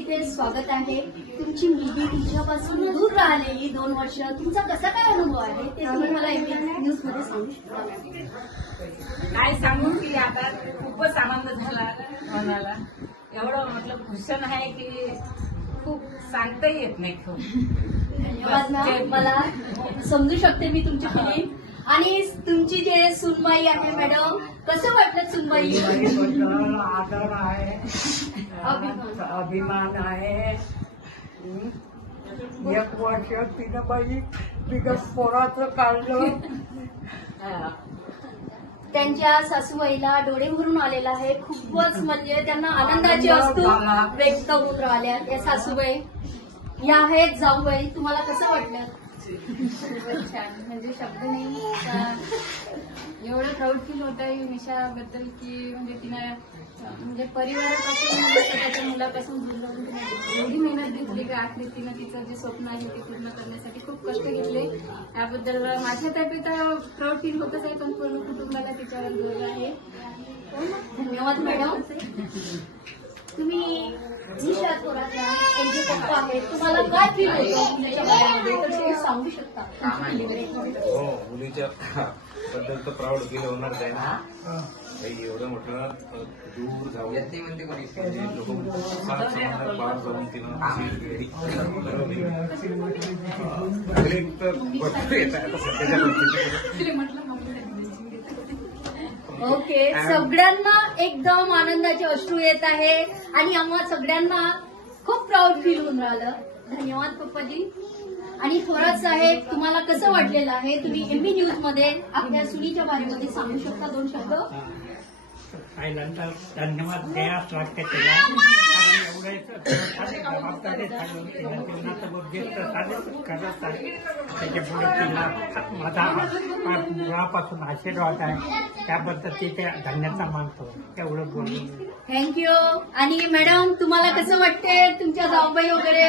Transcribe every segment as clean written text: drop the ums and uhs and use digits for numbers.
इथे स्वागत आहे. तुमची मुलगी तिच्यापासून दूर राहिलेली 2 वर्ष, तुमचा कसा काय अनुभव आहे ते तुम्ही मला एबीपी न्यूज मध्ये सांगू शकता? काय सांगू की आता खूपच आनंद झाला मनाला. एवढं म्हटलं भूषण आहे की खूप सांगता येत नाही. खूप धन्यवाद मॅम. मला समजू शकते मी तुमची फिलिंग. आणि तुमची जे सुनबाई आहे मॅडम, कसं वाटलं सुनबाई? आदर आहे, अभिमान आहे. 1 वर्ष तिनं बाई बिगस पोराचं काढलं. त्यांच्या सासूबाईला डोळे भरून आलेला आहे. खूपच म्हणजे त्यांना आनंदाची अश्रू व्यक्त होऊन राहिल्या त्या सासूबाई. या आहेत जाऊबाई, तुम्हाला कसं वाटलं? खूपच छान, म्हणजे शब्द नाही. एवढं प्राऊड फील होत आहे निशाबद्दल की म्हणजे तिनं म्हणजे परिवारापासून स्वतःच्या मुलापासून दूर राहून तिने एवढी मेहनत घेतली की आखरी तिनं तिचं जे स्वप्न आहे ते पूर्ण करण्यासाठी खूप कष्ट घेतले. त्याबद्दल माझ्यातर्फे तर प्राऊड फील होतच आहे, पण पूर्ण कुटुंबाला तिच्यावर गर्व आहे. धन्यवाद मॅडम. तुम्ही निशा थोरातला त्यांचे पप्पा आहेत, तुम्हाला काय फील होतं तुमच्या मनामध्ये तर तुम्ही सांगू शकता? हो, मुलीच्या बद्दल तर प्राऊड फील होणारच आहे ना. काही एवढं म्हटलं दूर जाऊन म्हणजे लोक पार जाऊन तिनं अशी वेळी ठरवली. तर भरपूर येत आहे आता सध्याच्या परिस्थितीमध्ये. ओके, सगळ्यांना एकदम आनंदाचे अश्रू येत आहे आणि आम्हा सगळ्यांना खूप प्राऊड फील होऊन राहिलं. धन्यवाद पप्पाजी. आणि थोरात साहेब, तुम्हाला कसं वाटलेलं आहे? तुम्ही एमबी न्यूज मध्ये आपल्या सुनीच्या बारेमध्ये सांगू शकता 2 शब्द? पहिल्यांदा धन्यवाद द्यायच लागते तिला. कारण एवढे जबाबदारी करत आहे. त्याच्यामुळे तिला माझा मुळापासून आशीर्वाद आहे. त्याबद्दल तिथे धन्यता मानतो. एवढं बोलून थँक्यू. आणि मॅडम, तुम्हाला कसं वाटते तुमच्या जाऊबाई वगैरे?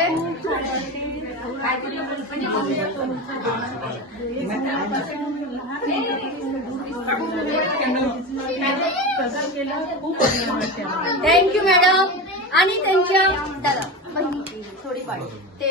Thank you madam. आणि त्यांच्या दादा थोडी पाडी ते